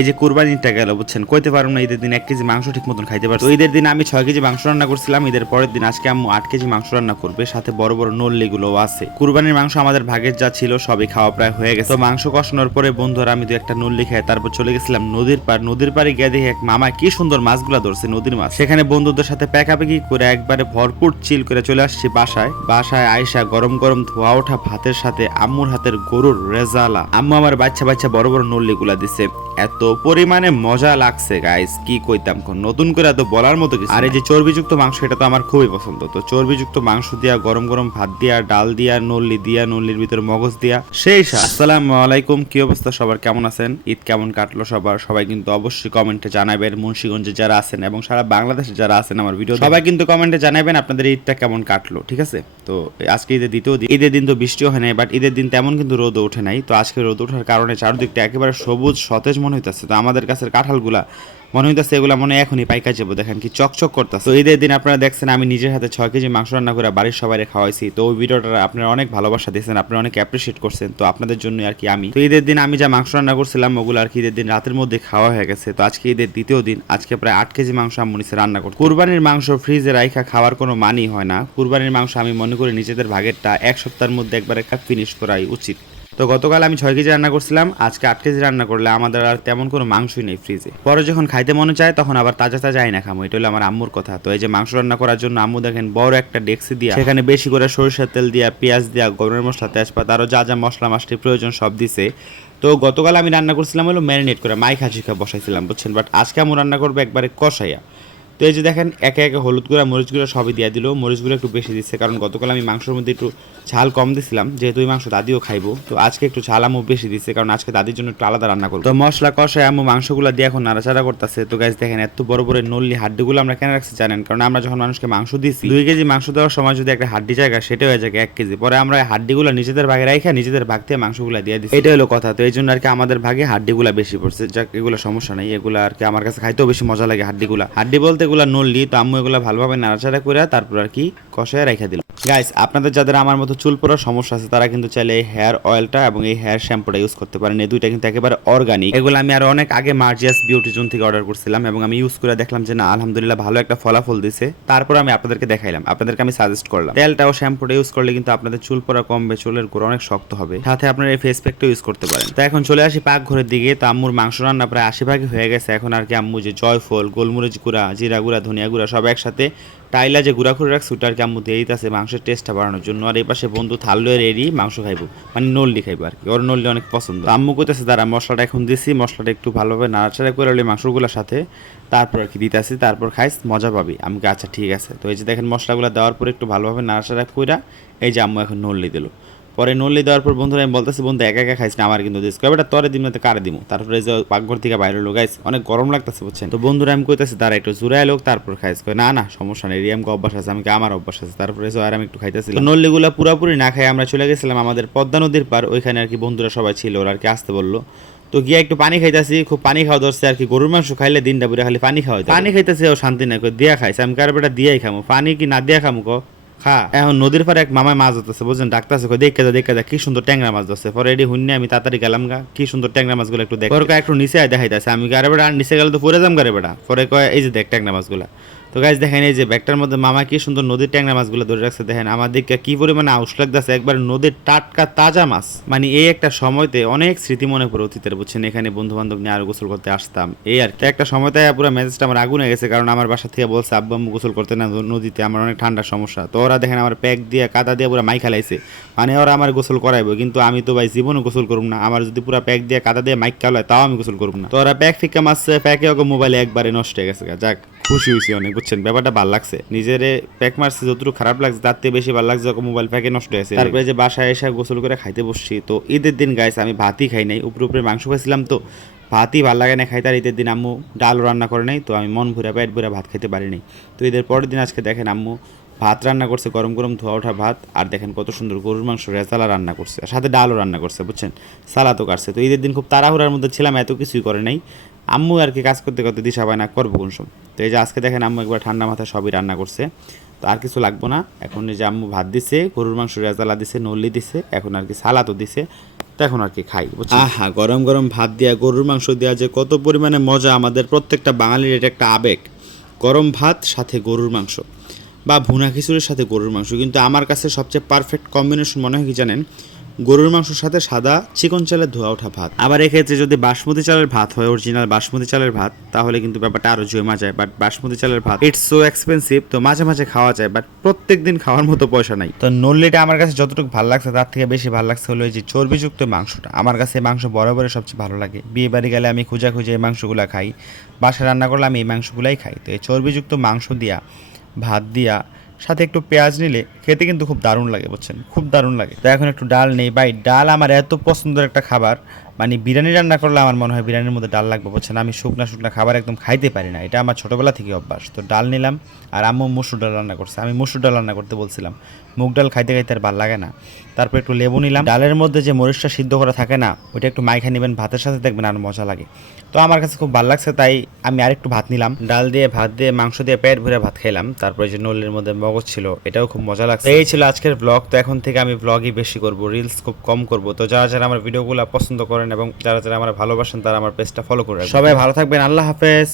এই যে কোরবানিটা গেল, বুঝছেন? কইতে পারব না ঈদের দিন এক কেজি মাংস ঠিক মতন খাইতে পারতো ঈদের দিন আমি ছয় কেজি মাংস রান্না করছিলাম, ঈদের পরের দিন আজকে আম্মু আট কেজি মাংস রান্না করবে, সাথে বড় বড় নল্লি গুলো আছে। কুরবানির মাংস আমাদের ভাগের যা ছিল, সবই খাওয়া প্রায় হয়ে গেছে। তো মাংস কষানোর পরে বন্ধুরা, আমি দু একটা নল্লি খাই, তারপর চলে গেছিলাম নদীর পার নদীর পাড়ে গিয়ে দেখি এক মামা কি সুন্দর মাছগুলা ধরছে নদীর মাছ। সেখানে বন্ধুদের সাথে প্যাকাপ্যাকি করে একবারে ভরপুর চিল করে চলে আসছি বাসায়। বাসায় আয়সা গরম গরম ধোয়া ওঠা ভাতের সাথে আম্মুর হাতের গরুর রেজালা। আম্মু আমার বাচ্চা বাচ্চা বড় বড় নল্লি গুলা দিছে। এত পরিমাণে মজা লাগছে গাইস কি কইতাম কোন নতুন করে এত বলার মতো কিছু আর এই যে চর্বিযুক্ত মাংস এটা তো আমার খুবই পছন্দ। তো চর্বিযুক্ত মাংস দিয়া গরম গরম ভাত দিয়া ডাল দিয়া নল্লি দিয়া নল্লির ভিতরে মগজ দিয়া সেই স্বাদ। আসসালামু আলাইকুম কি অবস্থা সবার কেমন আছেন? ঈদ কেমন কাটলো সবার? সবাই কিন্তু অবশ্যই কমেন্টে জানাবেন মুন্সিগঞ্জে যারা আছেন এবং সারা বাংলাদেশে যারা আছেন আমার ভিডিও সবাই কিন্তু কমেন্টে জানাবেন আপনাদের ঈদটা কেমন কাটলো ঠিক আছে? তো আজকে ঈদের দ্বিতীয় দিন ঈদের দিন তো বৃষ্টিও হয় নাই বাট ঈদের দিন তেমন কিন্তু রোদ ওঠে নাই। তো আজকে রোদ ওঠার কারণে চারদিকটা একেবারে সবুজ সতেজ মনে হইতেছে। তো আমাদের কাছের কাঁঠালগুলা, মনে হইতেছে এগুলা মনে এখনই পাইকা যাব। দেখেন কি চকচক করতেছে। তো ঈদের দিন আপনারা দেখছেন, আমি নিজের হাতে ছয় কেজি মাংস রান্না করে বাড়ির সবাই খাওয়াইছি। তো ওই ভিডিওটা আপনারা অনেক ভালোবাসা দিয়েছেন, আপনারা অনেক অ্যাপ্রিসিয়েট করছেন। তো আপনাদের জন্য আর কি আমি। তো ঈদের দিন আমি যা মাংস রান্না করছিলাম, ওগুলো আর কি ঈদের দিন রাতের মধ্যে খাওয়া হয়ে গেছে। তো আজকে ঈদের দ্বিতীয় দিন, আজকে প্রায় আট কেজি মাংস আমি নিচে রান্না করছি। কুরবানির মাংস ফ্রিজে রাইখা খাওয়ার কোনো মানই হয় না। কুরবানির মাংস আমি মনে করি নিজেদের ভাগেরটা এক সপ্তাহের মধ্যে একবার একবারে ফিনিশ করাই উচিত। তো গতকাল আমি ছয় কেজি রান্না করছিলাম, আজকে আট কেজি রান্না করলে আমাদের আর তেমন কোনো মাংসই নেই ফ্রিজে পরে যখন খাইতে মনে চায়, তখন আবার তাজা তাজা আই না খামো, এটা হলো আমার আম্মুর কথা। তো এই যে মাংস রান্না করার জন্য আম্মু দেখেন বড় একটা ডেক্সি দিয়া, সেখানে বেশি করে সরিষার তেল দিয়া, পেঁয়াজ দিয়া, গরমের মশলা, তেজপাতা আরও যা যা মশলা মাছটি প্রয়োজন সব দিছে। তো গতকাল আমি রান্না করছিলাম হলো ম্যারিনেট করে মাই খাচিকা বসাইছিলাম, বুঝছেন? বাট আজকে আমি রান্না করব একবারে কষাইয়া। তো এই যে দেখেন, একে একে হলুদ গুঁড়া, মরিচ গুঁড়া সবই দিয়ে দিল। মরিচ গুঁড়া একটু বেশি দিচ্ছে, কারণ গতকাল আমি মাংসের মধ্যে একটু ঝাল কম দিছিলাম, যেহেতু ওই মাংস দাদিও খাইবো। তো আজকে একটু ঝাল আমু বেশি দিচ্ছে, কারণ আজকে দাদির জন্য একটু আলাদা রান্না করব। তো মশলা কষায় আমু মাংসগুলো দিয়ে এখন নাড়াচাড়া করতেছে। তো গাছ দেখেন, এত বড় বড় নল্লি হাড্ডিগুলো আমরা কেন রাখছি জানেন? কারণ আমরা যখন মানুষকে মাংস দিচ্ছি দুই কেজি মাংস দেওয়ার সময় যদি একটা হাড্ডি জায়গা সেটা হয়ে যায় এক কেজি। পরে আমরা এই হাড্ডিগুলো নিজেদের ভাগে রাখা নিজেদের ভাগ থেকে মাংসগুলো দিয়ে দিই এটা হলো কথা। তো এই জন্য আর কি আমাদের ভাগে হাড্ডিগুলা বেশি পড়ছে। যাক, এগুলো সমস্যা নেই। এগুলো আর কি আমার কাছে খাইতেও বেশি মজা লাগে হাড্ডিগুলা। হাড্ডি বলতে এগুলো নড়লি তো আম্মু এগুলো ভালোভাবে নাড়াচাড়া করে তারপর আর কি কষায় রেখে দিল। গাইস আপনাদের যাদের আমার মতো চুল পড়ার সমস্যা আছে, তারা কিন্তু চাইলে এই হেয়ার অয়েলটা এবং এই হেয়ার শ্যাম্পুটা ইউজ করতে পারেন। এই দুইটা কিন্তু একেবারে অর্গানিক এগুলো আমি আর অনেক আগে মার্জিয়াস বিউটি জোন থেকে অর্ডার করছিলাম এবং আমি ইউজ করে দেখলাম যে, না, আলহামদুলিল্লাহ ভালো একটা ফলাফল দিছে। তারপর আমি আপনাদেরকে দেখাইলাম। আপনাদেরকে আমি সাজেস্ট করলাম। তেলটা ও শ্যাম্পুটা ইউজ করলে কিন্তু আপনাদের চুল পড়া কমবে চুলের গোড়া অনেক শক্ত হবে। সাথে আপনারা এই ফেস প্যাকটা ইউজ করতে পারেন। তো এখন চলে আসি পাক ঘরের দিকে। তো আম্মুর মাংস রান্না প্রায় আশি ভাগে হয়ে গেছে। এখন আর কি আম্মু যে জয়ফল, গোলমরিচ গুঁড়া, জিরা গুঁড়া, ধনিয়া গুঁড়া সব একসাথে টাইলা যে গুড়া করে রাখছে ওটা আর কি আম্মু দিয়েই আছে মাংসের টেস্টটা বাড়ানোর জন্য। আর এই পাশে বন্ধু থাল্লোয়ের এরি মাংস খাইবো। মানে নল্লি খাইবো আর কি ওর নল্লি অনেক পছন্দ। আম্মু কইতেছে, দাঁড়া, মশলাটা এখন দিছি, মশলাটা একটু ভালোভাবে নাড়াচাড়া করে ওই মাংসগুলোর সাথে তারপর আর কি দিতেছি, তারপর খাইস, মজা পাবি। আমি আচ্ছা ঠিক আছে। তো এই যে দেখেন, মশলাগুলো দেওয়ার পর একটু ভালোভাবে নাড়াচাড়া কইরা এই যে আম্মু এখন নল্লি দিল। পরে নল্লি দেওয়ার পর বন্ধুরা আমি বলতেছি, বন্ধু, একা একা খাইস না, আমার কিন্তু দিস। কবে তরে দিন মতো কারে দিমু? তারপরে যে পাকঘর থেকে বাইরে লোক গাইস অনেক গরম লাগতেছে, বুঝছেন? তো বন্ধুরা আমি কইতেছি তারা একটু জুড়াই লোক, তারপর খাইস। কয়, না না, সমস্যা নেই, রিয়ামকে অভ্যাস আছে আমি কি আমার অভ্যাস আছে। তারপরে যে আর আমি একটু খাইতেছি নল্লিগুলো পুরাপুরি না খাই আমরা চলে গেছিলাম আমাদের পদ্মা নদীর পার ওইখানে আর কি বন্ধুরা সবাই ছিল, ওরা আর কি আসতে বলল। তো গিয়ে একটু পানি খাইতেছি, খুব পানি খাওয়া ধরছে আর কি, গরুর মাংস খাইলে দিনটা পুরো খালি পানি খাওয়া পানি খাইতেছে, ও শান্তি নাই দিয়া খাইছে আমি কারও বেটা, দিয়াই খামো, পানি কি না দিয়া খামো কো খা এখন নদীর পারে এক মামায় মাছ ধরতেছে বুঝছেন? ডাক্তারছে কই দেখে যা দেখে যা কি সুন্দর ট্যাংরা মাছ ধরছে। পরে এটি হুন্নে আমি তাড়াতাড়ি গেলাম গা কি সুন্দর ট্যাংরা মাছগুলো একটু দেখ। একটু নিচে আয় দেখাইতেছে। আমি গারে বেড়া আর নিচে গেলে তো পরে যাম গারে বেড়া পরে কয় এই যে দেখ ট্যাংরা মাছগুলা। তো গাছ দেখেন এই যে ব্যাগটার মধ্যে মামা কি সুন্দর নদীর ট্যাংরা মাছগুলো ধরে রাখছে। দেখেন আমার দিকে কি পরিমাণে আউশ লাগতেছে একবার নদীর টাটকা তাজা মাছ। মানে এই একটা সময়তে অনেক স্মৃতি মনে পড়ে অতীতের, বুঝছেন? এখানে বন্ধু বান্ধব নিয়ে আরও গোসল করতে আসতাম। এই আর কি। একটা সময়তে পুরো মেজাজটা আমার আগুন হয়ে গেছে, কারণ আমার বাসা থেকে বলছে, আব্বা, আম্মু, গোসল করতে না, নদীতে আমার অনেক ঠান্ডার সমস্যা। তো ওরা দেখেন আমার প্যাক দিয়ে, কাদা দিয়ে পুরো মাই খেলাইছে। মানে ওরা আমার গোসল করাইবো, কিন্তু আমি তো ভাই জীবনে গোসল করব না। আমার যদি পুরো প্যাক দিয়ে, কাদা দিয়ে মাইক খেলায়, তাও আমি গোসল করব না। তো ওরা প্যাক ফিকা মাছ প্যাকে ওকে মোবাইলে একবারে নষ্ট হয়ে গেছে যাক। খুশি হয়েছি অনেক বুঝছেন? ব্যাপারটা ভালো লাগছে। নিজের প্যাক মারছে যতটুকু খারাপ লাগছে তার থেকে বেশি ভালো লাগছে যখন মোবাইল প্যাকে নষ্ট হয়েছে তারপরে যে বাসায় এসে গোসল করে খাইতে বসছি তো ঈদের দিন গাইছে আমি ভাতই খাই নাই। উপরে উপরে মাংস খাইছিলাম তো ভাতই ভালো লাগে না খাইতে। আর ঈদের দিন আম্মু ডাল রান্না করে নাই তো আমি মন ভরে পেট ভরে ভাত খেতে পারি নাই। তো ঈদের পরের দিন আজকে দেখেন আম্মু ভাত রান্না করছে গরম গরম ধোয়া ওঠা ভাত আর দেখেন কত সুন্দর গরুর মাংস রেজালা রান্না করছে আর সাথে ডালও রান্না করছে বুঝছেন? সালাদও কাটছে। তো ঈদের দিন খুব তাড়াহুড়ার মধ্যে ছিলাম এত কিছুই করে নাই। আম্মু আর কি কাজ করতে করতে দিশা পায় না করব কোন সময়? তো এই যে আজকে দেখেন আম্মু একবার ঠান্ডা মাথায় সবই রান্না করছে। তো আর কিছু লাগবো না। এখন এই যে আম্মু ভাত দিছে, গরুর মাংস রেজালা দিছে, নল্লি দিছে, এখন আর কি সালাদও দিছে। তো এখন আর কি খাই? আহা, গরম গরম ভাত দিয়া, গরুর মাংস দেওয়া যে কত পরিমাণে মজা আমাদের প্রত্যেকটা বাঙালির এটা একটা আবেগ। গরম ভাত, সাথে গরুর মাংস বা ভুনা খিচুড়ির সাথে গরুর মাংস। কিন্তু আমার কাছে সবচেয়ে পারফেক্ট কম্বিনেশন মনে হয় কি জানেন? গরুর মাংসের সাথে সাদা চিকন চালের ধোয়া ওঠা ভাত। আবার এক্ষেত্রে যদি বাসমতি চালের ভাত হয় অরিজিনাল বাসমতি চালের ভাত তাহলে কিন্তু ব্যাপারটা আরও জমা যায়। বাট বাসমতি চালের ভাত ইটস সো এক্সপেন্সিভ তো মাঝে মাঝে খাওয়া যায় বাট প্রত্যেক দিন খাওয়ার মতো পয়সা নাই। তো নল্লিটা আমার কাছে যতটুকু ভালো লাগছে তার থেকে বেশি ভালো লাগছে হলো এই যে চর্বিযুক্ত মাংসটা। আমার কাছে এই মাংস বরাবরই সবচেয়ে ভালো লাগে। বিয়ে বাড়ি গেলে আমি খুঁজে খুঁজে এই মাংসগুলা খাই। বাসায় রান্না করলে আমি এই মাংসগুলাই খাই। তো এই চর্বিযুক্ত মাংস দিয়া ভাত দিয়া সাথে একটু পেঁয়াজ নিলে খেতে কিন্তু খুব দারুণ লাগে, বুঝছেন? খুব দারুণ লাগে। তো এখন একটু ডাল নেই। ভাই, ডাল আমার এত পছন্দের একটা খাবার। মানে বিরিয়ানি রান্না করলে আমার মনে হয় বিরিয়ানির মধ্যে ডাল লাগবে, বুঝছেন? আমি শুকনা শুকনা খাবার একদম খাইতে পারি না। এটা আমার ছোটোবেলা থেকে অভ্যাস। তো ডাল নিলাম আর আম্মু মুসুর ডাল রান্না করছে। আমি মুসুর ডাল রান্না করতে বলছিলাম। মুগ ডাল খাইতে খাইতে আর ভালো লাগে না। তারপর একটু লেবু নিলাম। ডালের মধ্যে যে মরিচটা সিদ্ধ করা থাকে না, ওইটা একটু মাইখা নেবেন, ভাতের সাথে দেখবেন আর মজা লাগে। তো আমার কাছে খুব ভালো লাগছে, তাই আমি আরেকটু ভাত নিলাম। ডাল দিয়ে, ভাত দিয়ে, মাংস দিয়ে পেট ভরে ভাত খেলাম তারপরে যে নলের মধ্যে মগজ ছিল, এটাও খুব মজা লাগছে। এই ছিল আজকের ব্লগ তো এখন থেকে আমি ব্লগই বেশি করব রিলস খুব কম করব। তো যারা যারা আমার ভিডিওগুলো পছন্দ করেন এবং যারা যারা আমার ভালোবাসেন, তারা আমার পেজটা ফলো করে সবাই ভালো থাকবেন, আল্লাহ হাফেজ।